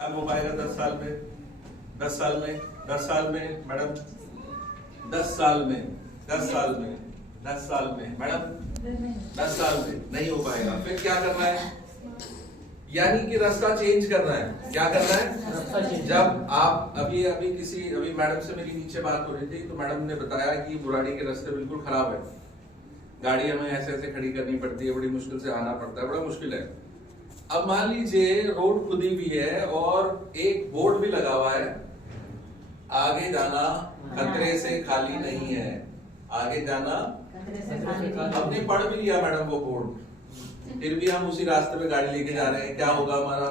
अब हो पाएगा 10 साल में, 10 साल में, 10 साल में मैडम, 10 साल में, 10 साल में, 10 साल में मैडम, 10 साल में नहीं हो पाएगा। फिर क्या करना है? यानी कि रास्ता चेंज करना है। क्या करना है? जब आप अभी मैडम से मेरी नीचे बात हो रही थी तो मैडम ने बताया कि बुराड़ी के रास्ते बिल्कुल खराब है, गाड़ी हमें ऐसे ऐसे खड़ी करनी पड़ती है, बड़ी मुश्किल से आना पड़ता है, बड़ा मुश्किल है। अब मान लीजिए रोड खुदी हुई है और एक बोर्ड भी लगा हुआ है, आगे जाना खतरे से खाली नहीं है, आगे जाना हमने पढ़ भी लिया मैडम वो बोर्ड, फिर भी हम उसी रास्ते पे गाड़ी लेके जा रहे हैं। क्या होगा? हमारा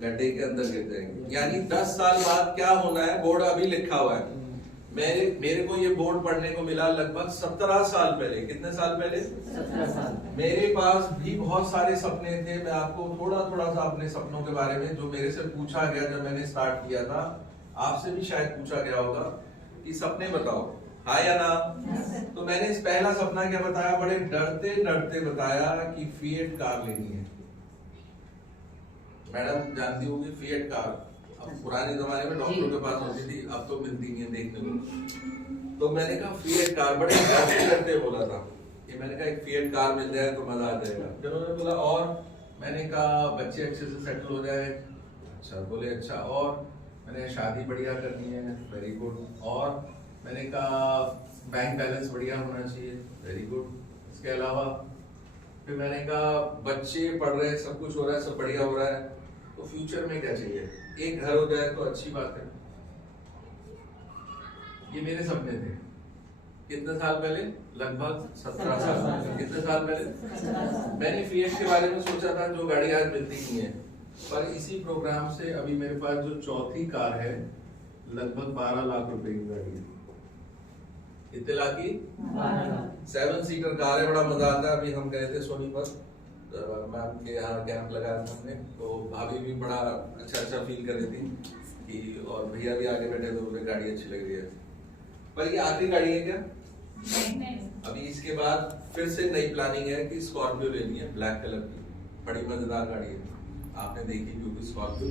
गड्ढे के अंदर गिर जाएंगे। यानी 10 साल बाद क्या होना है? बोर्ड अभी लिखा हुआ है। मेरे को ये बोर्ड पढ़ने को मिला लगभग 17 साल पहले। कितने साल पहले? 17 साल। मेरे पास भी बहुत सारे सपने थे। मैं आपको थोड़ा सा अपने सपनों के बारे में, जो मेरे से पूछा गया जब मैंने स्टार्ट किया था, आपसे भी शायद पूछा गया होगा कि सपने बताओ, हाँ या ना? तो मैंने इस पहला सपना क्या बताया? बड़े डरते डरते बताया कि फिएट कार लेनी है। मैडम जानती होगी फिएट कार, अब पुराने जमाने में डॉक्टरों के पास होती थी, अब तो मिलती नहीं है देखने को। तो मैंने कहा फिएट कार, बड़े डरते डरते बोला था कि मैंने कहा एक फिएट कार मिल जाए तो मजा आ जाएगा। जब उन्होंने बोला और, मैंने कहा बच्चे अच्छे से सेटल हो जाए। अच्छा, बोले अच्छा, और मैंने शादी बढ़िया करनी है, वेरी गुड, और मैंने कहा बैंक बैलेंस बढ़िया होना चाहिए, वेरी गुड, इसके अलावा फिर मैंने कहा बच्चे पढ़ रहे हैं, सब कुछ हो रहा है, सब बढ़िया हो रहा है, तो फ्यूचर में क्या चाहिए? एक घर हो जाए तो अच्छी बात है। ये मेरे सपने थे। कितने साल पहले? लगभग 17 साल पहले। कितने साल पहले? मैंने फिएट के बारे में सोचा था, जो गाड़ी आज मिलती नहीं है, पर इसी प्रोग्राम से अभी मेरे पास जो चौथी कार है, लगभग 12 लाख रुपए की गाड़ी है। कितने लाख की? 7 सीटर कार है, बड़ा मजा आता है। अभी हम गए थे सोनीपत, मैम के यहाँ कैंप लगाया था हमने, तो भाभी भी बड़ा अच्छा फील कर रही थी कि, और भैया भी आगे बैठे तो उन्हें गाड़ी अच्छी लग रही है। पर ये आखिरी गाड़ी है क्या? अभी इसके बाद फिर से नई प्लानिंग है कि स्कॉर्पियो लेनी है, ब्लैक कलर की, बड़ी मजेदार गाड़ी है, आपने देखी भी होगी स्कॉर्पियो।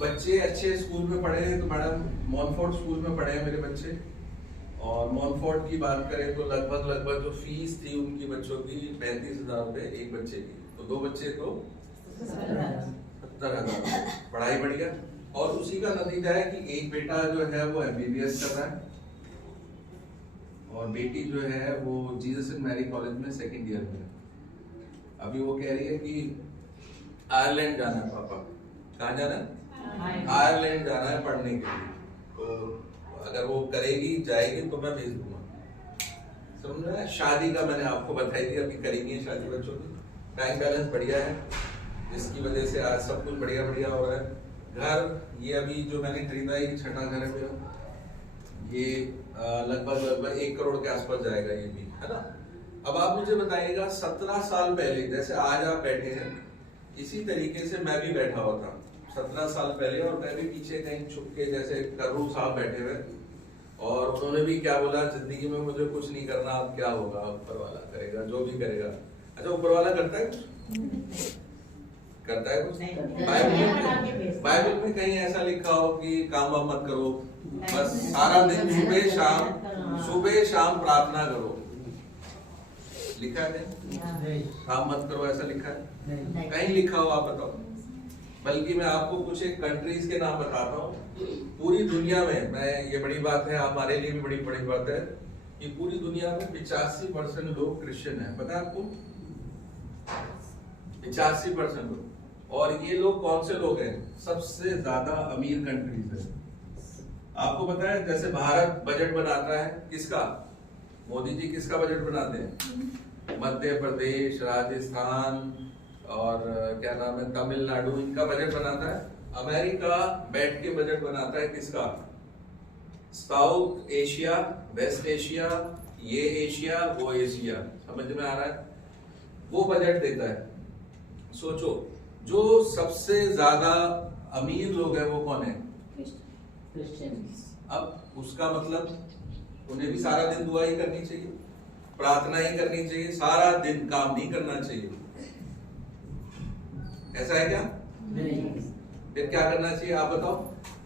बच्चे अच्छे स्कूल में पढ़े हैं, तो मैडम मॉनफोर्ड स्कूल में पढ़े हैं मेरे बच्चे, और मॉनफोर्ड की बात करें तो लगभग जो फीस थी उनकी बच्चों की 35,000 रुपए एक बच्चे की, तो 2 बच्चे तो 70,000। पढ़ाई बढ़िया, और उसी का नतीजा है कि एक बेटा जो है वो MBBS कर रहा है, और बेटी जो है वो जीसस एंड मैरी कॉलेज में 2nd ईयर में है। अभी वो कह रही है कि आयरलैंड जाना है पापा। कहाँ जाना है? आयरलैंड जाना है पढ़ने के लिए। तो अगर वो करेगी, जाएगी, तो मैं भेज दूंगा। समझ रहे हैं? शादी का मैंने आपको बताई थी, अभी करेंगे शादी बच्चों की। बैंक बैलेंस बढ़िया है, जिसकी वजह से आज सब कुछ बढ़िया हो रहा है। घर ये अभी जो मैंने खरीदा है, 6ठा घर है मेरा, ये लगभग 1 करोड़ के आसपास जाएगा, ये भी है ना। अब आप मुझे बताइएगा 17 साल पहले, जैसे आज आप बैठे हैं, इसी तरीके से मैं भी बैठा हुआ था 17 साल पहले, और मैं भी पीछे कहीं छुप के, जैसे करूँ साहब बैठे हुए, और उन्होंने भी क्या बोला, जिंदगी में मुझे कुछ नहीं करना, अब क्या होगा, ऊपर वाला करेगा, जो भी करेगा। अच्छा, ऊपर वाला करता है कुछ? करता है कुछ? बाइबल में कहीं ऐसा लिखा हो कि काम वाम मत करो, बस सारा दिन सुबह शाम प्रार्थना करो? लिखा है नहीं? काम मत करो ऐसा लिखा है? कहीं लिखा हो आप बताओ? बल्कि मैं आपको कुछ एक कंट्रीज के नाम बताता हूँ पूरी दुनिया में। मैं, ये बड़ी बात है, हमारे लिए भी बड़ी बात है कि पूरी दुनिया में 85% लोग क्रिश्चियन हैं। पता है आपको? 85% लोग। और ये लोग कौन से लोग हैं? सबसे ज्यादा अमीर कंट्रीज है। आपको पता है, जैसे भारत बजट बनाता है किसका? मोदी जी किसका बजट बनाते हैं? मध्य प्रदेश, राजस्थान और क्या नाम है, तमिलनाडु, इनका बजट बनाता है। अमेरिका बैठ के बजट बनाता है किसका? साउथ एशिया, वेस्ट एशिया, ये एशिया, वो एशिया। समझ में आ रहा है? वो बजट देता है। सोचो, जो सबसे ज्यादा अमीर लोग हैं वो कौन है? अब उसका मतलब उन्हें भी सारा दिन दुआ ही करनी चाहिए, प्रार्थना ही करनी चाहिए, सारा दिन काम नहीं करना चाहिए। ऐसा है क्या? फिर क्या करना चाहिए आप बताओ?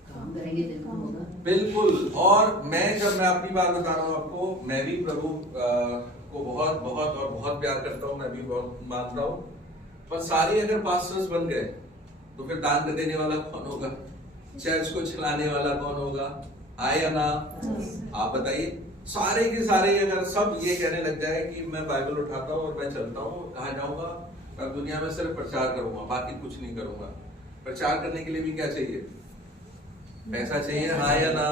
काम करेंगे तो काम होगा। बिल्कुल। और मैं अपनी बात बता रहा हूँ आपको, मैं भी प्रभु को बहुत बहुत और बहुत प्यार करता हूँ, मैं भी बहुत मानता हूँ, पर सारे अगर पास्टर्स बन गए तो फिर दान देने वाला कौन होगा? चर्च को चलाने वाला कौन होगा? आया ना? आप बताइए। सारे के सारे अगर सब ये कहने लग जाए कि मैं बाइबल उठाता हूँ और मैं चलता हूँ, कहाँ जाऊंगा? मैं दुनिया में सिर्फ प्रचार करूंगा, बाकी कुछ नहीं करूंगा। प्रचार करने के लिए भी क्या चाहिए? पैसा चाहिए, हाँ या ना?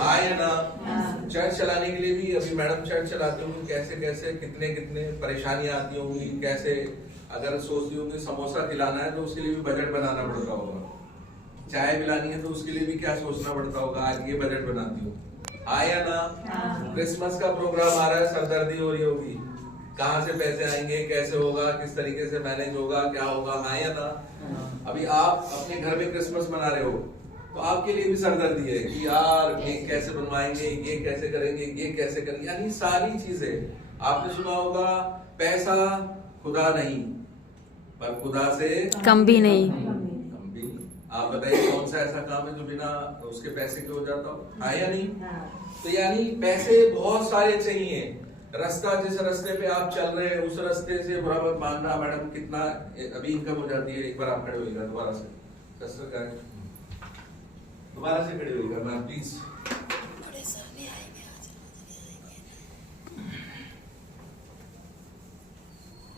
हाँ या ना? चर्च चलाने के लिए भी, अभी मैडम चर्च चलाते होंगे, कैसे कैसे कितने कितने परेशानियां आती होंगी, कैसे अगर सोचती होंगी समोसा खिलाना है तो उसके लिए भी बजट बनाना पड़ता होगा, चाय पिलानी है तो उसके लिए भी क्या सोचना पड़ता होगा, आज ये बजट बनाती हूँ, हाँ या ना? क्रिसमस का प्रोग्राम आ रहा है, सरदर्दी हो रही होगी, कहाँ से पैसे आएंगे, कैसे होगा, किस तरीके से मैनेज होगा, क्या होगा, हाँ या ना? अभी आप अपने घर में क्रिसमस मना रहे हो तो आपके लिए भी सरदर्दी है कि यार ये कैसे बनवाएंगे, ये कैसे करेंगे, ये कैसे करेंगे, यानी सारी चीजें। आपने सुना होगा पैसा खुदा नहीं, पर खुदा से कम भी नहीं। कम भी नहीं। आप बताइए कौन सा ऐसा काम है जो बिना उसके पैसे के हो जाता हो, हाँ या नहीं? तो यानी पैसे बहुत सारे चाहिए। रास्ता, जिस रास्ते पे आप चल रहे हैं उस रास्ते से बुरा मत मानना। मैडम कितना अभी इनकम हो जाती है, एक बार आप खड़े होइएगा दोबारा से, दोबारा से खड़े होइएगा मैम प्लीज।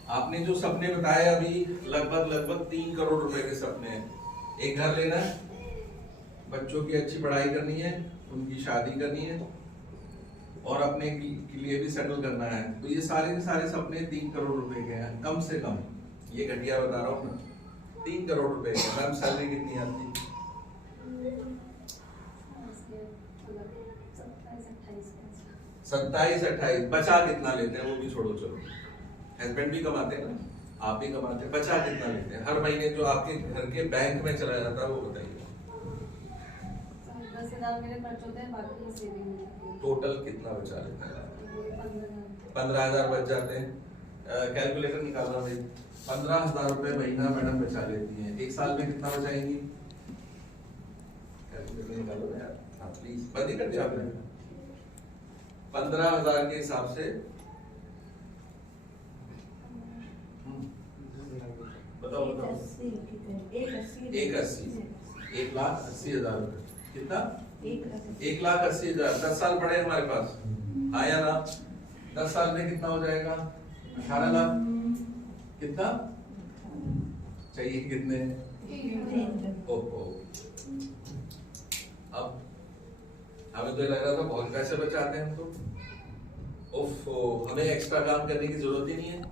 आपने जो सपने बताए अभी लगभग 3 करोड़ रुपए के सपने हैं। एक घर लेना है, बच्चों की अच्छी पढ़ाई करनी है, उनकी शादी करनी है और अपने के लिए भी सेटल करना है। तो ये सारे के सारे सपने 3 करोड़ रुपए के हैं कम से कम। ये घटिया बता रहा हूँ ना, 3 करोड़ रुपए के। मैम सैलरी कितनी आती? 27-28। बचा कितना लेते हैं वो भी छोड़ो, चलो हस्बैंड भी कमाते हैं ना, आप भी कमाते हैं, बचा कितना लेते हैं हर महीने जो आपके घर के बैंक में चला जाता है वो बताइए। 10,000 मेरे खर्च होते हैं, बाकी सेविंग। टोटल कितना बचा लेते हैं? 15,000 बच जाते हैं। कैलकुलेटर निकालना भाई, 15,000 रुपए महीना मैडम बचा लेती हैं। एक साल में कितना बचाएंगी? कैलकुलेटर निकालो यार, हाँ प्लीज, बंद ही कर दिया आपने। 15,000 के हिसाब से बताओ 1,80,000 रुपए। कितना? 1,80,000। 10 साल पड़े हमारे पास, हाँ या ना? 10 साल में कितना हो जाएगा? 18 लाख। कितना चाहिए? कितने? ओहो, अब हमें तो लग रहा था बहुत पैसे बचाते हैं हम तो। ओफो, हमें एक्स्ट्रा काम करने की जरूरत ही नहीं है,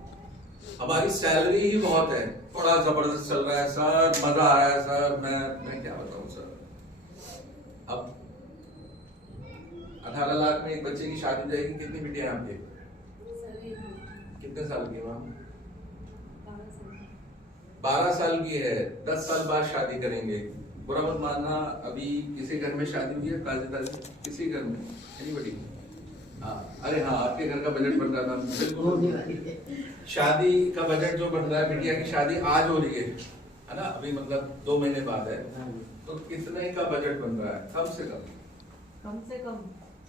हमारी सैलरी ही बहुत है। बड़ा जबरदस्त चल रहा है सर, मजा आ रहा है सर, मैं क्या बताऊं सर। अब 18 लाख में एक बच्चे की शादी हो जाएगी। कितनी बेटियां हैं आपके? कितने साल की? वहां 12 साल की है। 10 साल बाद शादी करेंगे। बुरा मत मानना, अभी किसी घर में शादी हुई है ताजी? किसी घर में? एनीबॉडी? हाँ, अरे हाँ, आपके घर का बजट बन रहा था बिल्कुल। शादी का बजट जो बन रहा है, बिटिया की शादी आज हो रही है ना, अभी मतलब 2 महीने बाद है, तो कितने का बजट बन रहा है? कम से कम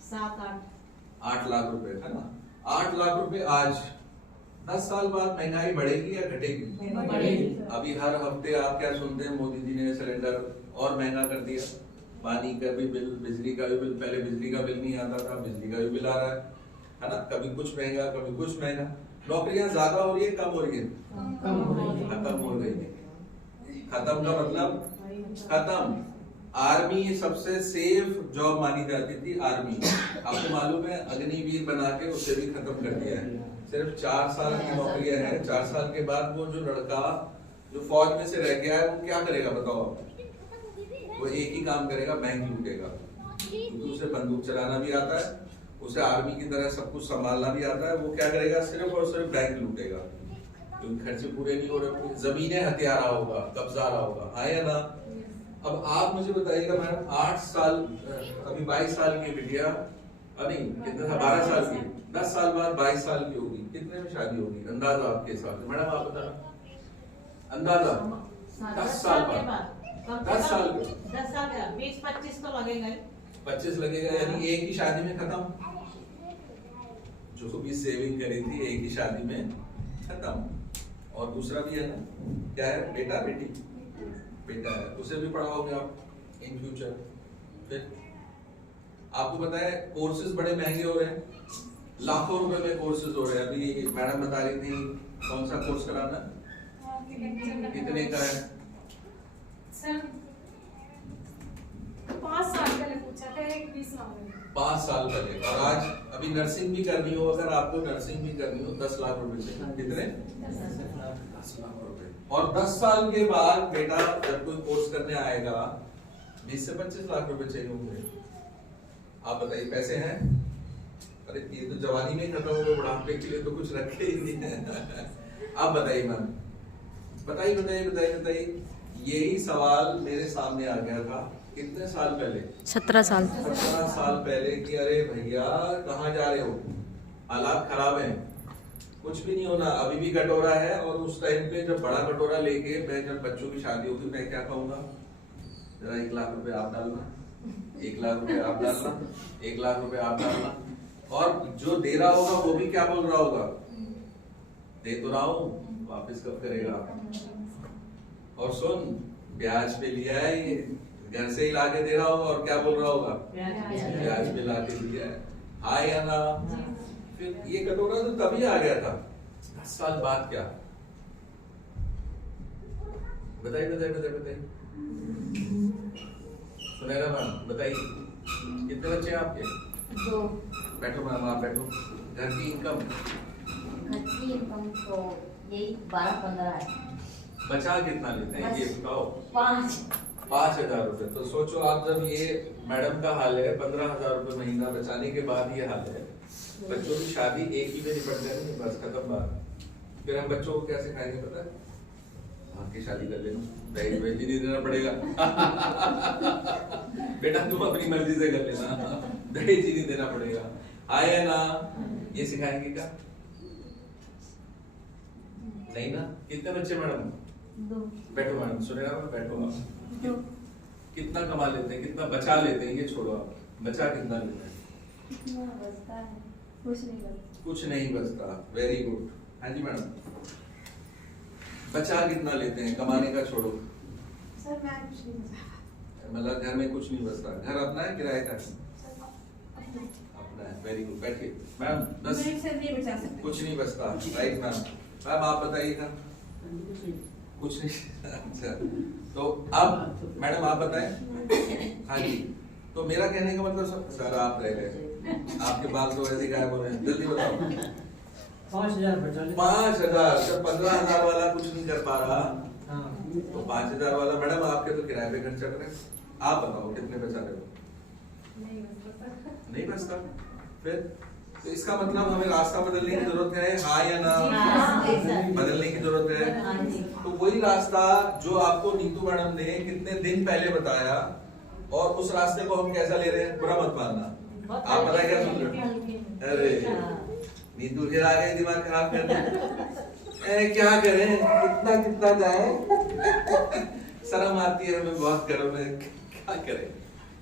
7-8 लाख रुपए, है ना? 8 लाख रुपए आज। 10 साल बाद महंगाई बढ़ेगी या घटेगी? बढ़ेगी। अभी हर हफ्ते आप क्या सुनते हैं, मोदी जी ने सिलेंडर और महंगा कर दिया, पानी का भी बिल, बिजली का भी बिल। पहले बिजली का बिल नहीं आता था, बिजली का भी बिल आ रहा है ना? कभी कुछ महंगा, कभी कुछ महंगा। नौकरियां ज्यादा हो रही है, कम हो रही है? खत्म हो रही है। खत्म का मतलब खत्म। आर्मी सबसे सेफ जॉब मानी जाती थी, आर्मी। आपको मालूम है, अग्निवीर बना के उसे भी खत्म कर दिया है। सिर्फ 4 साल की नौकरियां हैं। 4 साल के बाद वो जो लड़का जो फौज में से रह गया है वो क्या करेगा बताओ? वो एक ही काम करेगा, बैंक लूटेगा, क्योंकि उसे बंदूक चलाना भी आता है, उसे आर्मी की तरह सब कुछ संभालना भी आता है। वो क्या करेगा? सिर्फ और सिर्फ बैंक लूटेगा, क्योंकि खर्चे पूरे नहीं हो रहे, जमीनें हथिया रहा होगा, कब्जा रहा होगा, हाँ या ना? अब आप मुझे बताइएगा मैडम, 8 साल, अभी 22 साल की बिटिया, अभी कितना था? 12 साल की। 10 साल बाद 22 साल की होगी, कितने में शादी होगी अंदाजा आपके हिसाब से? मैडम आप बताना, अंदाजा 10 साल के बाद बाद 10 साल के 10 साल के 20-25 तो लगेगा ही। 25 लगेगा, यानी एक ही शादी में खत्म। जो भी सेविंग करी थी एक ही शादी में खत्म। और दूसरा भी है ना, क्या है, बेटा बेटी, बेटा है, उसे भी पढ़ाओगे आप इन फ्यूचर। फिर आपको पता है कोर्सेज बड़े महंगे हो रहे हैं, लाखों रुपए में कोर्सेज हो रहे हैं। अभी मैडम बता रही थी कौन सा कोर्स कराना, कितने का है? सर 5 साल पहले पूछा था, 20 मांग रहे हैं। 5 साल पहले। और आज अभी नर्सिंग भी करनी हो, अगर आपको नर्सिंग भी करनी हो 10 लाख रुपए चाहिए। कितने? 10 लाख रुपए। और 10 साल के बाद बेटा जब कोई कोर्स करने आएगा 20 से 25 लाख रुपए चाहिए होंगे। आप बताइए, पैसे हैं? अरे ये तो जवानी में खत्म हो गए, बुढ़ापे के लिए तो कुछ रखे ही नहीं है। आप बताइए मैम, बताइए बताइए बताइए बताइए। यही सवाल मेरे सामने आ गया था कितने साल पहले? 17 साल 17 साल पहले कि अरे भैया कहाँ जा रहे हो, हालात खराब हैं, कुछ भी नहीं होना, अभी भी कटोरा है। और उस टाइम पे जब बड़ा कटोरा लेके मैं, जब बच्चों की शादी होगी, मैं क्या कहूँगा, जरा 1 लाख रुपए आप डालना, 1 लाख रुपए आप डालना, 1 लाख रुपए आप डालना। और जो दे रहा होगा वो भी क्या बोल रहा होगा, दे तो रहा हूँ, वापस कब करेगा। और सुन, ब्याज पे लिया है, ये घर से ही लाके दे रहा होगा, और क्या बोल रहा होगा, ब्याज पे लाके दिया है। हाँ या ना? फिर ये कटोरा तो तभी आ गया था, 10 साल बाद क्या? बताइए बताइए बताइए बताइए। सुनैना मैम बताइए, कितने बच्चे हैं आपके? 2। बैठो मैम, आप बैठो। घर की इनकम? घर की इनकम तो यही 12-15 है। बचा कितना लेते हैं ये बताओ? 5,000 रुपए। तो सोचो आप, जब ये मैडम का हाल है 15,000 रुपए महीना बचाने के बाद ये हाल है, बच्चों की शादी एक ही में निपट जाएगी, बस खत्म बात। फिर हम बच्चों को क्या सिखाएंगे पता है? भाग के शादी कर लेना, दहेज वहेज नहीं देना पड़ेगा। बेटा तुम अपनी मर्जी से कर लेना, दहेज ही नहीं देना पड़ेगा। आया ना? ये सिखाएंगे क्या? नहीं ना? कितने बच्चे मैडम? 2। बैठो मैडम, सुने ना, बैठो आप। कितना कमा लेते हैं, कितना बचा लेते हैं, ये छोड़ो आप, बचा कितना लेते हैं? कितना बचता है? कुछ नहीं बचता। कुछ नहीं बचता। Very good. हाँ जी मैडम, बचा कितना लेते हैं, कमाने का छोड़ो। सर मैं कुछ नहीं बचा। मतलब घर में कुछ नहीं बचता। घर अपना है किराए का? सर अपने अपना है। Very good. बैठिए मैम। 10 नहीं सर, नहीं बचा सकते। कुछ नहीं बचता। Right ma'am. मैम आप बताइएगा। कुछ नहीं। अच्छा, तो अब मैडम आप बताएं। हाँ जी, तो मेरा कहने का मतलब सर आप रह गए, आपके बाल तो वैसे गायब हो रहे हैं, जल्दी बताओ। 5,000 बचा ले। 5,000। जब 15,000 वाला कुछ नहीं कर पा रहा, हाँ। तो 5,000 वाला, मैडम आपके तो किराए पे घर चढ़ रहे हैं, आप बताओ कितने बचा रहे हो? नहीं बचता। नहीं बचता। फिर तो इसका मतलब हमें रास्ता बदलने की जरूरत है, हाँ या ना? बदलने की जरूरत है। तो वही रास्ता जो आपको नीतू मैडम ने कितने दिन पहले बताया, और उस रास्ते को हम कैसा ले रहे हैं, बुरा मत मानना। आप पता है क्या सुन रहे हो? अरे नीतू फिर आ गए दिमाग खराब करने। क्या करें, कितना कितना जाए, शर्म आती है हमें बहुत, घरों में क्या करें।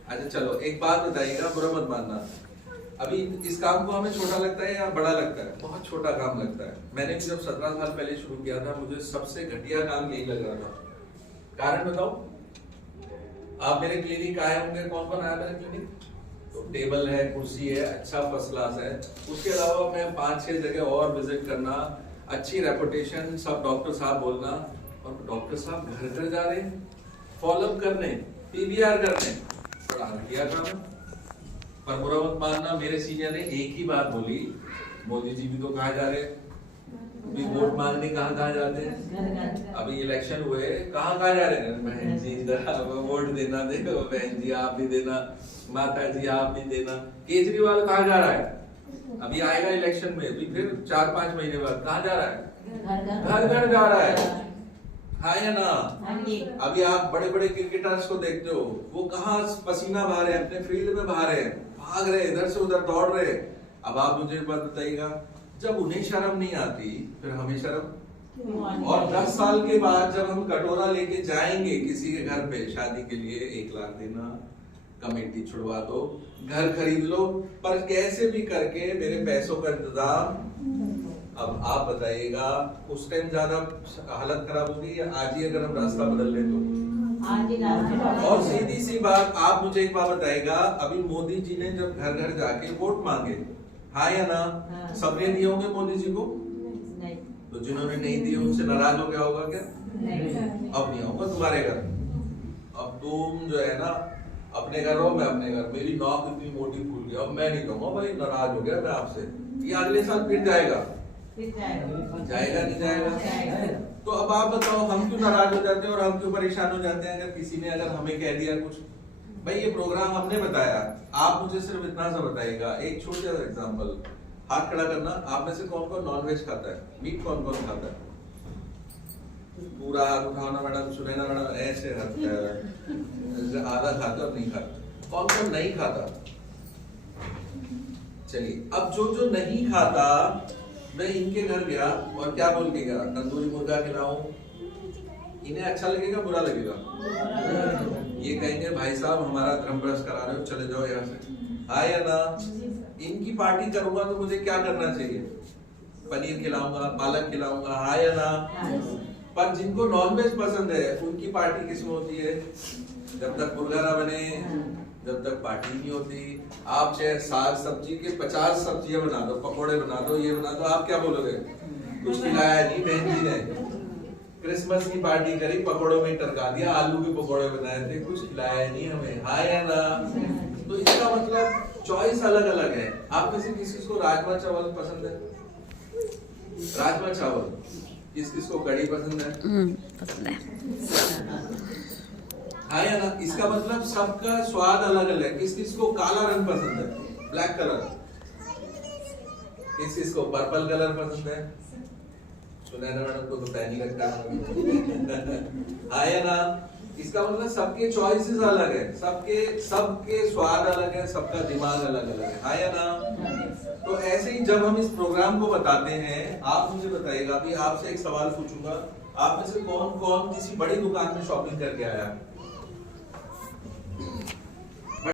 अच्छा चलो एक बात बताइएगा, बुरा मत मानना, अभी इस काम को हमें छोटा लगता है या बड़ा लगता है? बहुत छोटा काम लगता है। मैंने भी जब 17 साल पहले शुरू किया था, मुझे सबसे घटिया काम यही लग रहा था। कारण बताओ, आप मेरे क्लिनिक आए होंगे, कौन कौन आया मेरे क्लिनिक? तो टेबल है, कुर्सी है, अच्छा फर्स्ट क्लास है। उसके अलावा मैं 5-6 जगह और विजिट करना, अच्छी रेपुटेशन, सब डॉक्टर साहब बोलना, और डॉक्टर साहब घर घर जा रहे हैं फॉलोअप करने, पीवीआर करने, बड़ा घटिया काम है। पर बुरा मत मानना, मेरे सीनियर ने एक ही बात बोली, मोदी जी भी तो कहाँ जा रहे, अभी वोट मांगने कहाँ कहाँ जाते हैं, अभी इलेक्शन हुए कहाँ कहाँ जा रहे हैं, बहन जी जरा वोट देना, देखो बहन जी आप भी देना, माता जी आप भी देना। केजरीवाल कहाँ जा रहा है, अभी आएगा इलेक्शन में, अभी फिर 4-5 महीने बाद कहाँ जा रहा है, घर घर जा रहा है, हाँ या ना? अभी आप बड़े बड़े क्रिकेटर्स को देखते हो, वो कहाँ पसीना बहा रहे हैं, अपने फील्ड में बहा रहे हैं, भाग रहे, इधर से उधर दौड़ रहे। अब आप मुझे बात बताइएगा, जब उन्हें शर्म नहीं आती, फिर हमें शर्म और 10 साल के बाद जब हम कटोरा लेके जाएंगे किसी के घर पे शादी के लिए, 1 लाख देना, कमेटी छुड़वा दो, घर खरीद लो, पर कैसे भी करके मेरे पैसों का इंतजाम। अब आप बताइएगा उस टाइम ज्यादा हालत खराब होगी या आज ही अगर हम रास्ता बदल ले तो? आज ही रास्ता। और सीधी सी बात, आप मुझे एक बात बताइएगा, अभी मोदी जी ने जब घर घर जाके वोट मांगे, हाँ या ना? हाँ। सबने दिए होंगे मोदी जी को? नहीं तो जिन्होंने नहीं दिए उनसे नाराज हो गया होगा क्या? नहीं अब नहीं होगा तुम्हारे घर। अब तुम जो है ना अपने घर हो, मैं अपने घर, मेरी नाक इतनी मोटी फूल गई, अब मैं नहीं कहूंगा भाई नाराज हो गया मैं आपसे, ये अगले साल फिर जाएगा। फिर जाएगा। जाएगा नहीं जाएगा? जाएगा। तो अब आप बताओ हम क्यों नाराज हो जाते हैं और हम क्यों परेशान हो जाते हैं अगर किसी ने अगर हमें कह दिया कुछ? भाई ये प्रोग्राम हमने बताया, आप मुझे सिर्फ इतना सा बताइएगा, एक छोटा सा एग्जांपल, हाथ खड़ा करना, आप में से कौन कौन नॉन वेज खाता है? मीट कौन कौन खाता है? पूरा हाथ उठाना मैडम, सुनैना मैडम, ऐसे हाथ आधा खाता और नहीं खाता। कौन कौन नहीं खाता? चलिए, अब जो जो नहीं खाता, मैं इनके घर गया और क्या बोल के गया? तंदूरी मुर्गा खिलाऊं, इन्हें अच्छा लगेगा बुरा लगेगा? ये कहेंगे भाई साहब हमारा धर्म भ्रष्ट करा रहे हो, चले जाओ यहाँ से, हाँ या ना? इनकी पार्टी करूंगा तो मुझे क्या करना चाहिए? पनीर खिलाऊंगा, पालक खिलाऊंगा, हाँ या ना? पर जिनको नॉनवेज पसंद है उनकी पार्टी किसमें होती है? जब तक मुर्गा ना बने जब तक पार्टी नहीं होती। आप चाहे साग सब्जी के 50 सब्जियां बना दो, पकोड़े बना दो, ये बना दो, आप क्या बोलोगे? कुछ खिलाया नहीं बहन जी ने। क्रिसमस की पार्टी करी, पकोड़ों में टरका दिया, आलू के पकोड़े बनाए थे, कुछ खिलाया नहीं हमें, हाँ या ना? तो इसका मतलब चॉइस अलग अलग है। आप में से किसी को राजमा चावल पसंद है? राजमा चावल। किस किस को कढ़ी पसंद है? पसंद है। हाँ या ना? इसका मतलब सबका स्वाद अलग अलग है। किस किस को काला रंग पसंद है, ब्लैक कलर, किस किस को पर्पल कलर पसंद है? सुनैना मैडम को तो नहीं लगता। हाँ या ना? इसका मतलब सबके चॉइसेस अलग है, सबके स्वाद अलग है, सबका दिमाग अलग अलग है, हाँ या ना? तो ऐसे ही जब हम इस प्रोग्राम को बताते हैं, आप मुझे बताइएगा, अभी आपसे एक सवाल पूछूंगा, आप में से कौन कौन किसी बड़ी दुकान में शॉपिंग करके आया?